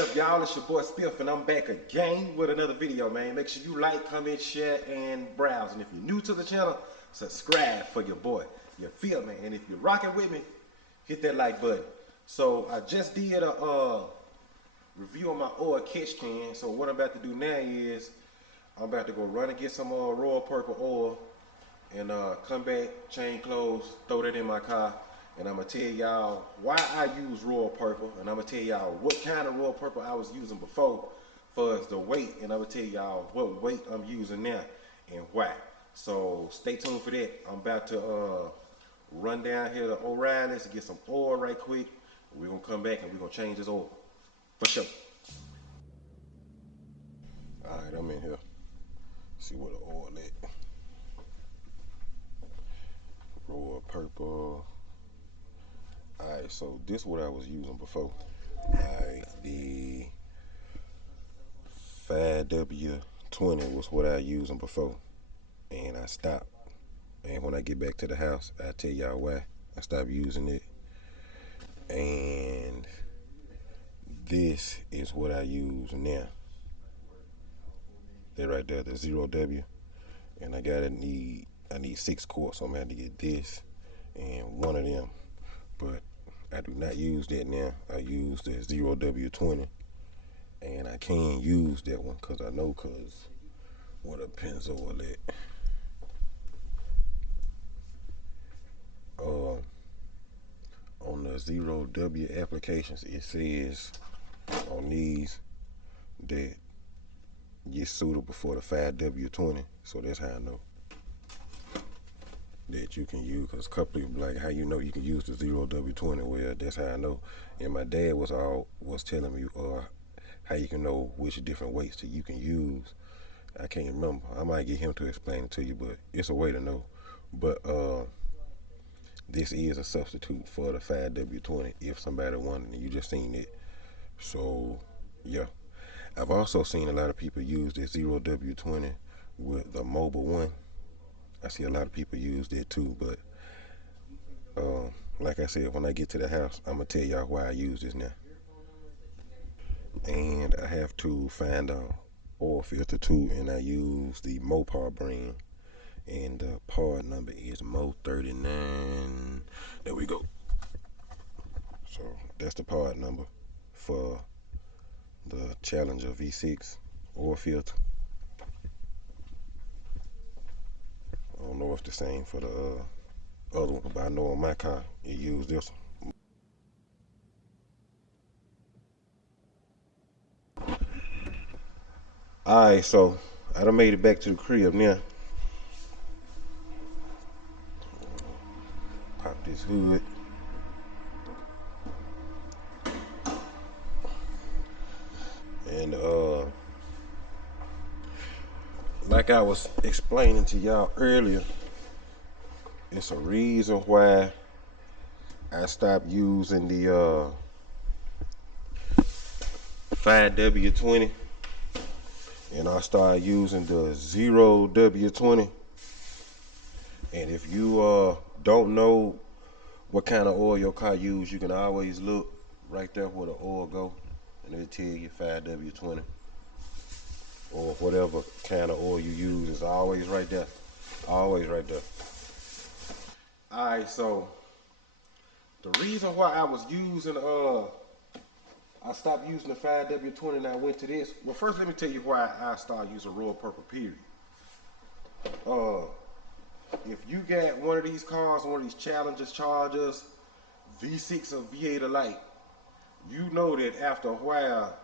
up, y'all? It's your boy Spiff, and I'm back again with another video, man. Make sure you like, comment, share, and browse. And if you're new to the channel, subscribe for your boy. You feel me? And if you're rocking with me, hit that like button. So I just did a review on my oil catch can. So what I'm about to do now is I'm about to go run and get some Royal Purple oil and come back, change clothes, throw that in my car. And I'm going to tell y'all why I use Royal Purple. And I'm going to tell y'all what kind of Royal Purple I was using before for the weight. And I'm going to tell y'all what weight I'm using now and why. So stay tuned for that. I'm about to run down here to O'Reilly's and get some oil right quick. We're going to come back and we're going to change this oil. For sure. Alright, I'm in here. See what the oil at. Royal Purple. Alright, so this is what I was using before. Alright, the 5W20 was what I was using before. And I stopped. And when I get back to the house, I'll tell y'all why I stopped using it. And this is what I use now. That right there, the 0W. And I need 6 quarts, so I'm gonna have to get this and one of them. But I do not use that now. I use the 0W20, and I can use that one because I know what a Pennzoil at. On the 0W applications, it says on these that you're suitable for the 5W20, so that's how I know that you can use, because a couple people like how you know you can use the 0W20. Well, that's how I know. And my dad was telling me how you can know which different weights that you can use. I can't remember. I might get him to explain it to you, but it's a way to know. But this is a substitute for the 5W20 if somebody wanted and you just seen it. So yeah, I've also seen a lot of people use this 0W20 with the mobile one. I see a lot of people use that too, but like I said, when I get to the house, I'm gonna tell y'all why I use this now. And I have to find a oil filter too, and I use the Mopar brand, and the part number is Mo39. There we go. So that's the part number for the Challenger V6 oil filter. I don't know if it's the same for the other one, but I know on my car it used this one. Alright, so I done made it back to the crib now. Pop this hood. And like I was explaining to y'all earlier, it's a reason why I stopped using the 5W20 and I started using the 0W20. And if you don't know what kind of oil your car use, you can always look right there where the oil go, and it'll tell you 5W20 or whatever kind of oil you use is always right there. Always right there. Alright, so the reason why I was using I stopped using the 5W20 and I went to this. Well, first let me tell you why I started using Royal Purple, period. If you got one of these cars, one of these Challengers, Chargers, V6 or V8 alike, you know that after a while,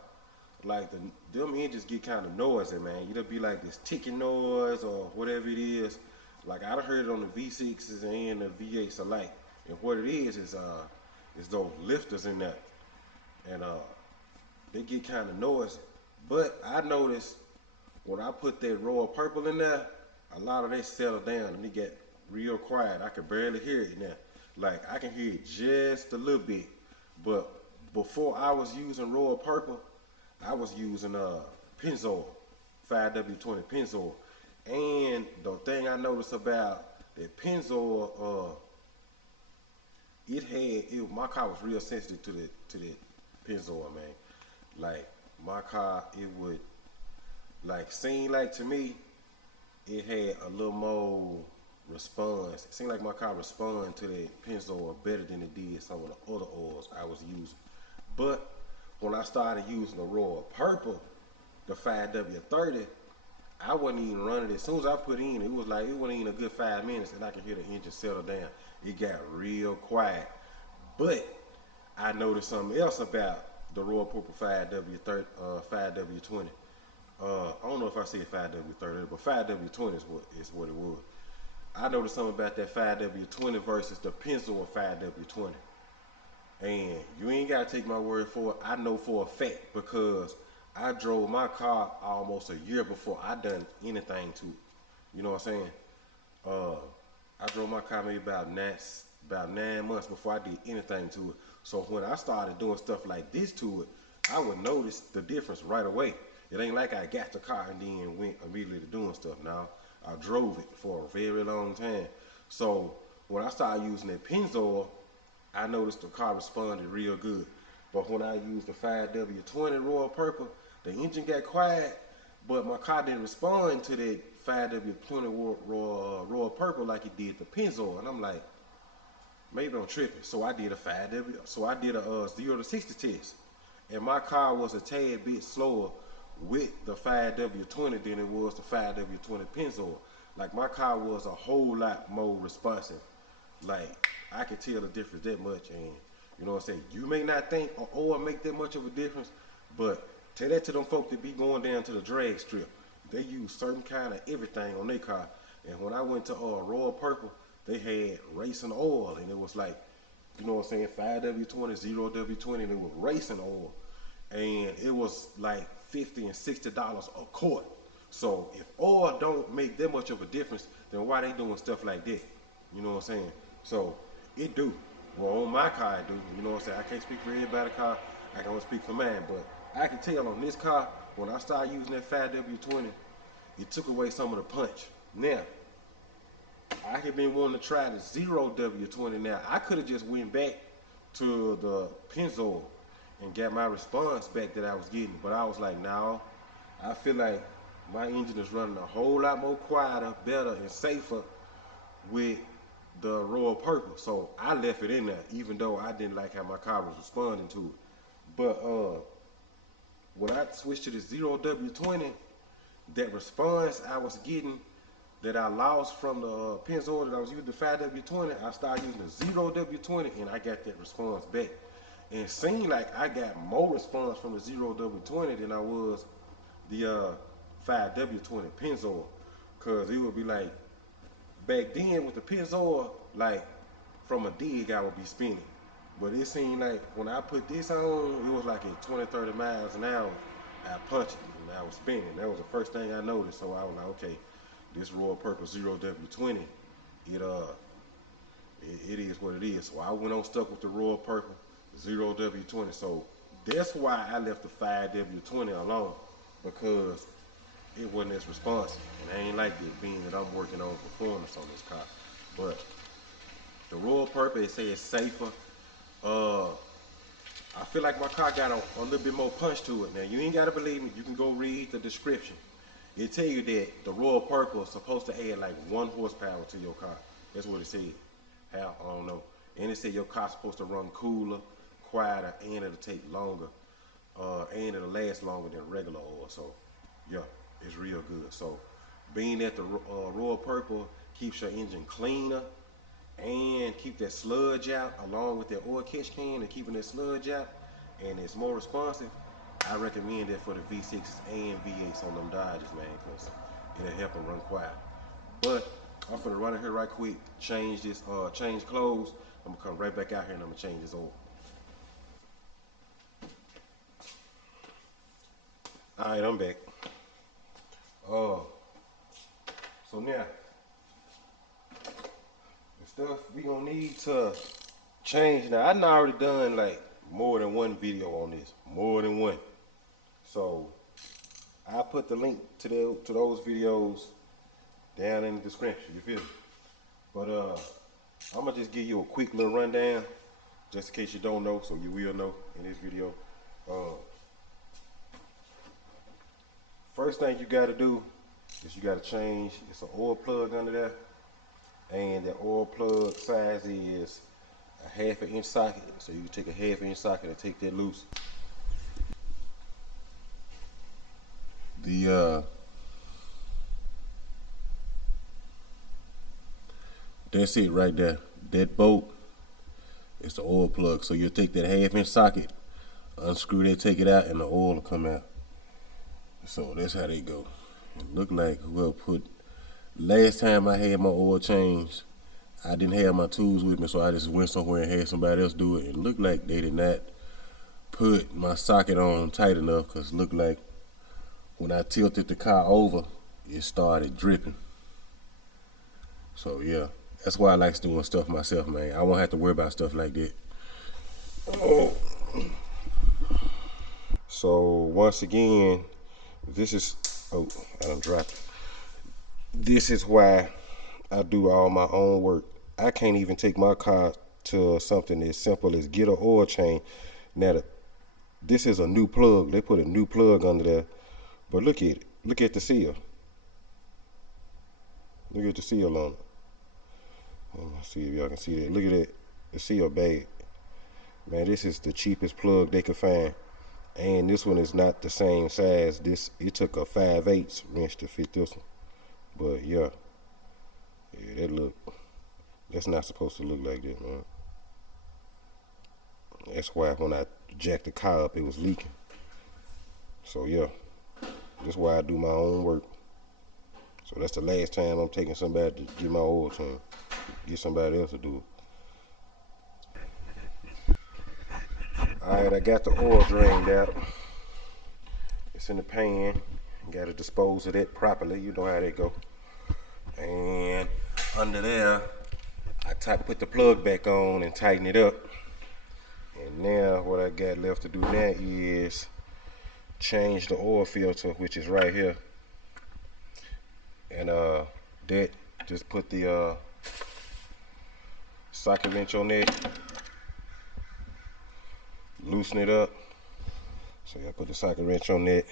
like them engines get kind of noisy, man. It'll be like this ticking noise or whatever it is. Like I done heard it on the V6s and the V8s alike. And what it is those lifters in there. And they get kind of noisy. But I noticed when I put that Royal Purple in there, a lot of that settled down and it get real quiet. I can barely hear it now. Like I can hear it just a little bit. But before I was using Royal Purple, I was using Pennzoil, 5W20 Pennzoil. And the thing I noticed about that Pennzoil, my car was real sensitive to that Pennzoil, man. Like my car, it would like seem like to me it had a little more response. It seemed like my car responded to that Pennzoil better than it did some of the other oils I was using. But when I started using the Royal Purple, the 5W30, I wasn't even running it. As soon as I put in, it was like it wasn't even a good 5 minutes, and I could hear the engine settle down. It got real quiet. But I noticed something else about the Royal Purple 5W30, 5W20. I don't know if I said 5W30, but 5W20 is what it was. I noticed something about that 5W20 versus the Pennzoil 5W20. And you ain't gotta take my word for it. I know for a fact because I drove my car almost a year before I done anything to it. You know what I'm saying? Uh, I drove my car maybe about 9 months before I did anything to it. So when I started doing stuff like this to it, I would notice the difference right away. It ain't like I got the car and then went immediately to doing stuff. Now I drove it for a very long time. So when I started using that Pennzoil, I noticed the car responded real good. But when I used the 5W20 Royal Purple, the engine got quiet, but my car didn't respond to that 5W20 Royal Purple like it did the Pennzoil. And I'm like, maybe I'm tripping. So I did a 0 to 60 test. And my car was a tad bit slower with the 5W20 than it was the 5W20 Pennzoil. Like my car was a whole lot more responsive. Like I could tell the difference that much, and you know what I'm saying. You may not think or make that much of a difference, but tell that to them folks that be going down to the drag strip. They use certain kind of everything on their car. And when I went to Royal Purple, they had racing oil, and it was like, you know what I'm saying, 5W20, 0W20, and it was racing oil, and it was like $50 and $60 a quart. So if oil don't make that much of a difference, then why they doing stuff like that? You know what I'm saying? So it do. Well, on my car, it do. You know what I'm saying? I can't speak for everybody's car. I can only speak for mine. But I can tell on this car, when I started using that 5W20, it took away some of the punch. Now, I had been wanting to try the 0W20. Now, I could have just went back to the Pennzoil and got my response back that I was getting. But I was like, no, I feel like my engine is running a whole lot more quieter, better, and safer with the Royal Purple. So I left it in there, even though I didn't like how my car was responding to it. But when I switched to the 0W20, that response I was getting that I lost from the Pennzoil that I was using the 5W20, I started using the 0W20 and I got that response back. And it seemed like I got more response from the 0W20 than I was the 5W20 Pennzoil. Cause it would be like, back then with the Pennzoil, like from a dig I would be spinning. But it seemed like when I put this on, it was like at 20, 30 miles an hour, I punched it and I was spinning. That was the first thing I noticed. So I was like, okay, this Royal Purple 0W20, it it is what it is. So I went on stuck with the Royal Purple 0W20. So that's why I left the 5W20 alone, because it wasn't as responsive. And I ain't like it, being that I'm working on performance on this car. But the Royal Purple, it says safer. I feel like my car got a little bit more punch to it. Now, you ain't got to believe me. You can go read the description. It tell you that the Royal Purple is supposed to add like 1 horsepower to your car. That's what it said. How? I don't know. And it said your car's supposed to run cooler, quieter, and it'll take longer. And it'll last longer than regular oil. So, yeah, it's real good. So, being that the Royal Purple keeps your engine cleaner and keep that sludge out along with that oil catch can and keeping that sludge out, and it's more responsive, I recommend that for the V6s and V8s on them Dodges, man, because it'll help them run quiet. But I'm gonna run in here right quick, change this, change clothes. I'm gonna come right back out here and I'm gonna change this oil. All right, I'm back. So now, the stuff we gonna need to change. Now, I done already done like more than one video on this, more than one. So I put the link to those videos down in the description. You feel me? But I'm gonna just give you a quick little rundown, just in case you don't know, so you will know in this video. First thing you got to do is you got to change, it's an oil plug under there, and the oil plug size is a 1/2 inch socket. So you take a 1/2 inch socket and take that loose. That's it right there. That bolt is the oil plug. So you'll take that 1/2 inch socket, unscrew that, take it out, and the oil will come out. So that's how they go. It looked like whoever put, last time I had my oil changed, I didn't have my tools with me, so I just went somewhere and had somebody else do it. It looked like they did not put my socket on tight enough, because it looked like when I tilted the car over, it started dripping. So yeah, that's why I like doing stuff myself, man. I won't have to worry about stuff like that. Oh. So once again, this is, oh, I done dropped it. This is why I do all my own work. I can't even take my car to something as simple as get an oil change. Now, this is a new plug. They put a new plug under there. But look at it. Look at the seal. Look at the seal on it. Let's see if y'all can see that. Look at it. The seal bag. Man, this is the cheapest plug they could find. And this one is not the same size. It took a 5/8 wrench to fit this one. But yeah, that's not supposed to look like that, man. That's why when I jacked the car up, it was leaking. So yeah, that's why I do my own work. So that's the last time I'm taking somebody to get my oil change. Get somebody else to do it. Alright, I got the oil drained out. It's in the pan. Got to dispose of that properly. You know how they go. And under there, I put the plug back on and tighten it up. And now what I got left to do now is change the oil filter, which is right here. And that, just put the socket wrench on it, loosen it up. So I put the socket wrench on it,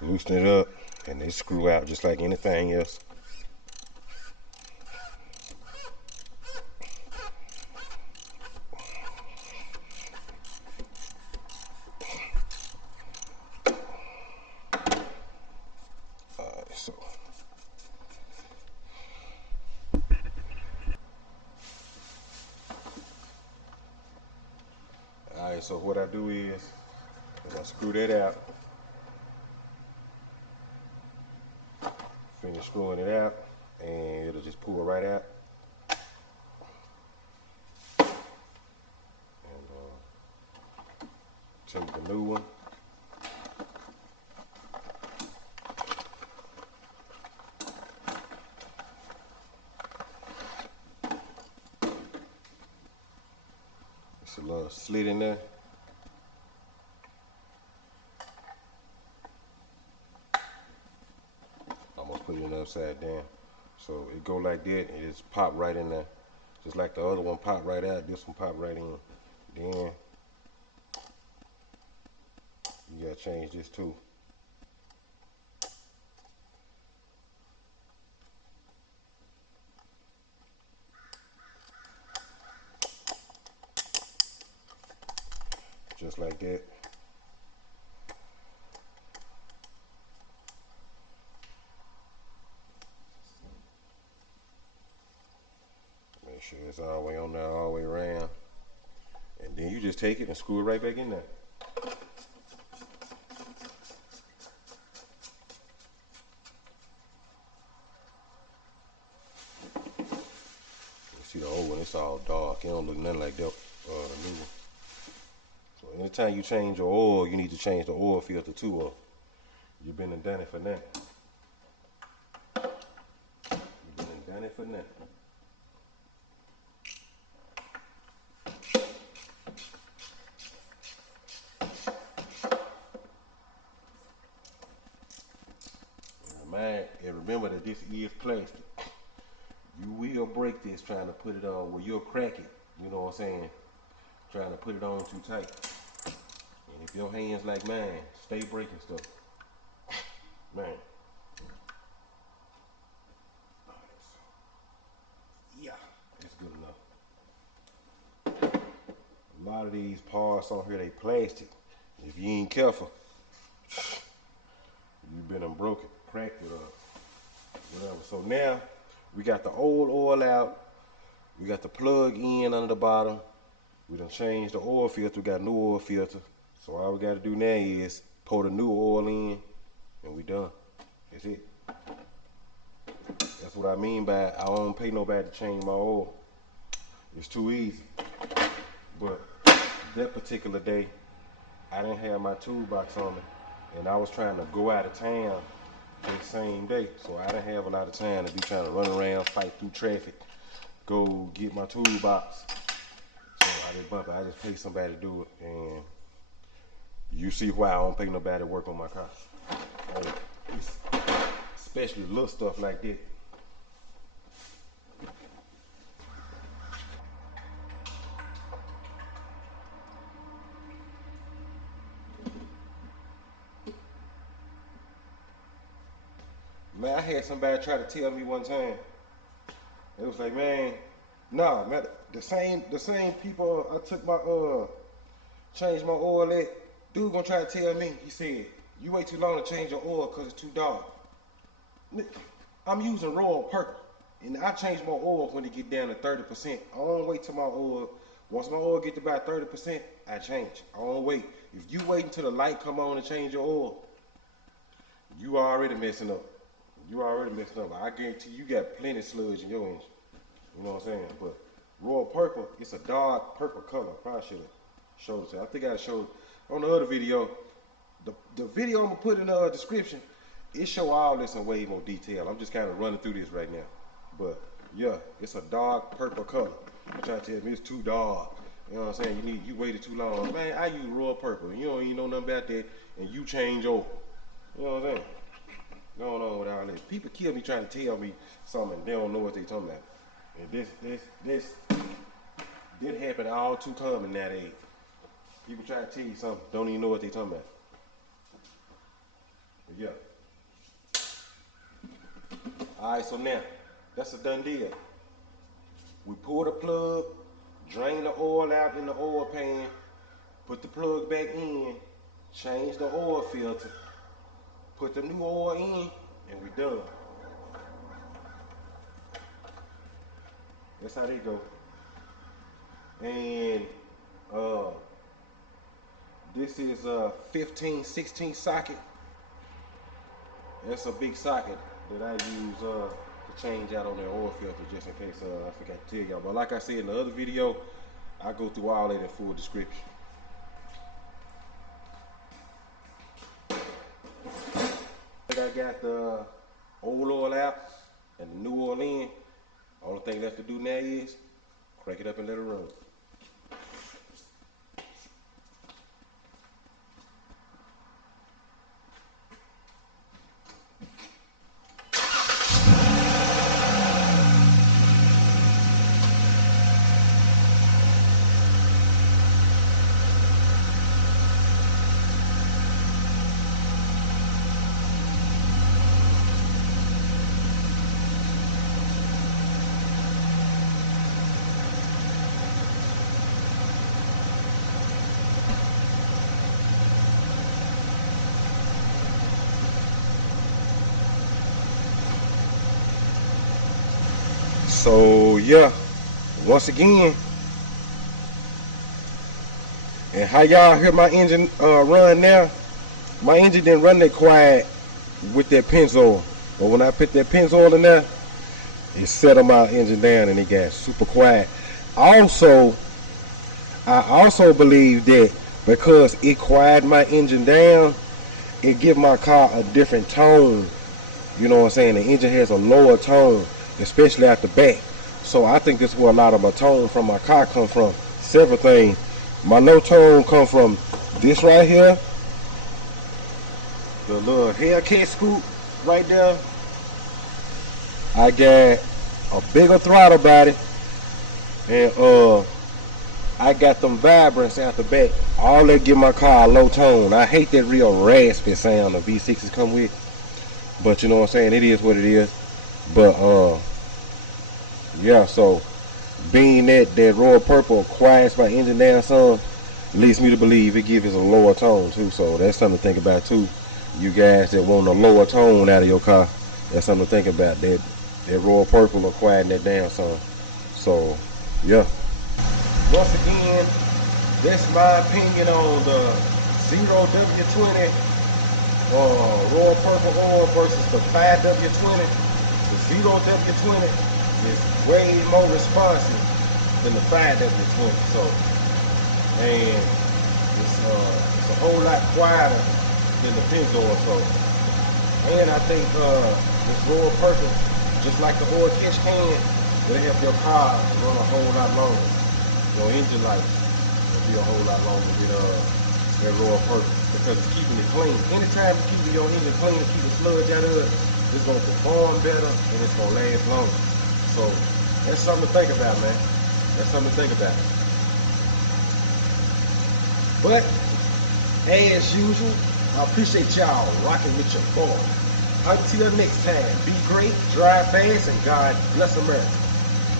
loosen it up, and they screw out just like anything else. Alright, so what I do is I screw that out, finish screwing it out, and it'll just pull right out. And take the new one. It's a little slit in there. Almost put it upside down. So it go like that, and it's pop right in there. Just like the other one popped right out, this one popped right in. Then you gotta change this too. Just like that. Make sure it's all the way on there, all the way around. And then you just take it and screw it right back in there. You see the old one, it's all dark. It don't look nothing like that, the new one. So anytime you change your oil, you need to change the oil filter too, or you've been and done it for nothing. You've been and done it for nothing. And remember that this is plastic. You will break this trying to put it on, well, you'll crack it, you know what I'm saying, trying to put it on too tight. And if your hands like mine, stay breaking stuff. Man. Yeah, that's good enough. A lot of these parts on here, they plastic. If you ain't careful, you've been broken, cracked it up, whatever. So now we got the old oil out. We got the plug in under the bottom. We done changed the oil filter. We got a new oil filter. So all we got to do now is pour the new oil in, and we done. That's it. That's what I mean by I don't pay nobody to change my oil. It's too easy. But that particular day, I didn't have my toolbox on me, and I was trying to go out of town the same day. So I didn't have a lot of time to be trying to run around, fight through traffic, go get my toolbox. So I didn't bump it. I just paid somebody to do it, and you see why I don't pay nobody to work on my car. Especially little stuff like that. Man, I had somebody try to tell me one time. It was like, man, nah, man, the same people I took my changed my oil at, dude gonna try to tell me, he said, you wait too long to change your oil because it's too dark. I'm using Royal Purple, and I change my oil when it get down to 30%. I don't wait till my oil, once my oil get to about 30%, I change. I don't wait. If you wait until the light come on to change your oil, you already messing up. You already messed up. I guarantee you got plenty of sludge in your engine. You know what I'm saying? But Royal Purple, it's a dark purple color. Probably should have showed it to you. I think I showed on the other video. The video I'm gonna put in the description, it show all this in way more detail. I'm just kind of running through this right now. But yeah, it's a dark purple color. I'm trying to tell me it's too dark. You know what I'm saying? You waited too long. Man, I use Royal Purple. You don't even know nothing about that, and you change over. You know what I'm saying? Going on with all this. People kill me trying to tell me something and they don't know what they talking about. And this happen all too common nowadays. People try to tell you something, don't even know what they talking about. But yeah. Alright, so now, that's a done deal. We pull the plug, drain the oil out in the oil pan, put the plug back in, change the oil filter, put the new oil in, and we done. That's how they go. And this is a 15-16 socket. That's a big socket that I use to change out on the oil filter, just in case I forgot to tell y'all. But like I said in the other video, I go through all that in full description. I got the old oil out and the new oil in. Only thing left to do now is crank it up and let it run. So yeah, once again, and how y'all hear my engine run now? My engine didn't run that quiet with that Pennzoil, but when I put that Pennzoil in there, it settled my engine down and it got super quiet. Also, I also believe that because it quieted my engine down, it give my car a different tone. You know what I'm saying? The engine has a lower tone, especially at the back. So I think that's where a lot of my tone from my car come from. Several things. My low tone come from this right here, the little Hellcat scoop right there. I got a bigger throttle body, and I got them vibrants out the back. All that give my car a low tone. I hate that real raspy sound the V6s come with. But you know what I'm saying, it is what it is. But yeah, so being that Royal Purple quiets my engine down some, leads me to believe it gives it a lower tone too. So that's something to think about too. You guys that want a lower tone out of your car, that's something to think about. That Royal Purple will quieten that down some. So yeah. Once again, that's my opinion on the 0W20 Royal Purple oil versus the 5W20. The 0W20 is way more responsive than the 5W20. So, and it's a whole lot quieter than the Pennzoil. So, and I think this Royal Purple, just like the oil catch can, will help your car run a whole lot longer. Your engine life will be a whole lot longer with that Royal Purple, because it's keeping it clean. Anytime you're keeping your engine clean and keeping sludge out of it, it's going to perform better and it's going to last longer. So that's something to think about, man. That's something to think about. But as usual, I appreciate y'all rocking with your boy. Until next time, be great, drive fast, and God bless America.